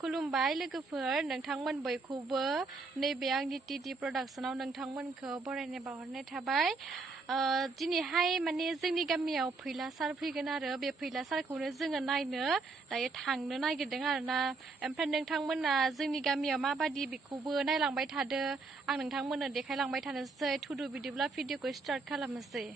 खुलुमबाय लोगोफोर नोंथांमोन बयखौबो नैबे आंनि टीडी प्रडाक्शनाव नोंथांमोनखौ बरायनाय बावहरनाय थाबाय दिनैहाय माने जोंनि गामियाव फैला सार फैगोन आरो बे फैला सारखौनो जोङो नायनो दायो थांनो नागिरदों आरोना ओमफ्राय नोंथांमोना जोंनि गामियाव माबादि बेखौबो नायलांबाय थादो आं नोंथांमोननो देखायलांबाय थानोसै थुदु बिदिब्ला भिडिअखौ स्टार्ट खालामनोसै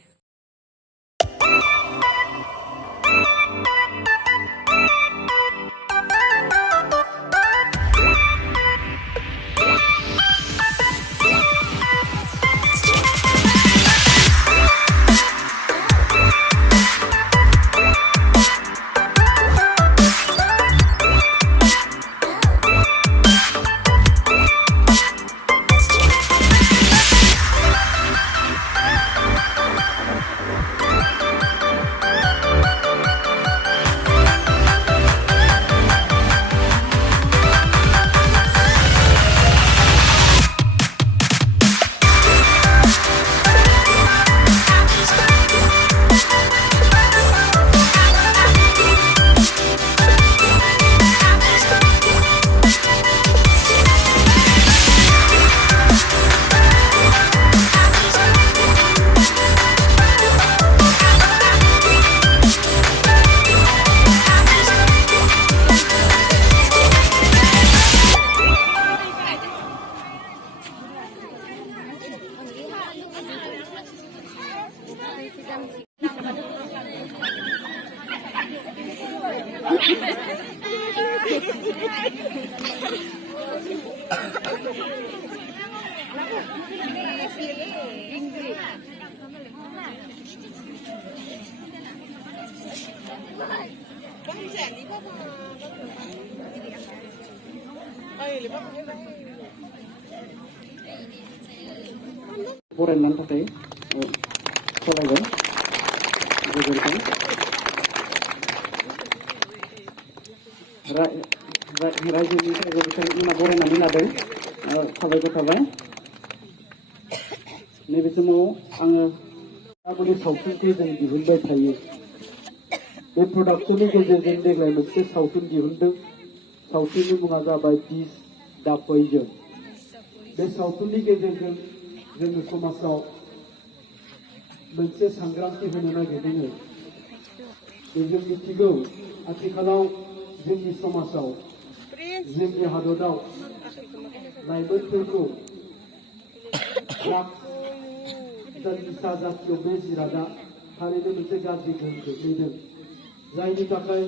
फरायनायनि थाखाय सालायगोन गोजोन्थों रायजोनि थाखाय बिथांमोना बरायनानै लादों साबायखर थाबाय नैबे समाव आङो आगोलनि सावथुनखौ जों दिहुनबाय थायो बे प्रडाक्शननि गेजेरजों देग्लाय मोनसे सावथुन दिहुनदों सावथुननि मुङा जाबाय दिस दा फैजों बे सावथुननि गेजेरजों जोंनि समाजाव मोनसे सांग्रांथि होनो नागिरदों जों मिथिगौ आथिखालाव जोंनि समाजाव जोंनि हादराव लाइमोनफोरखौ निसा जातियाव बे जिरादा थारैनो मोनसे गाज्रि गोहोम खोख्लैदों जायनि थाखाय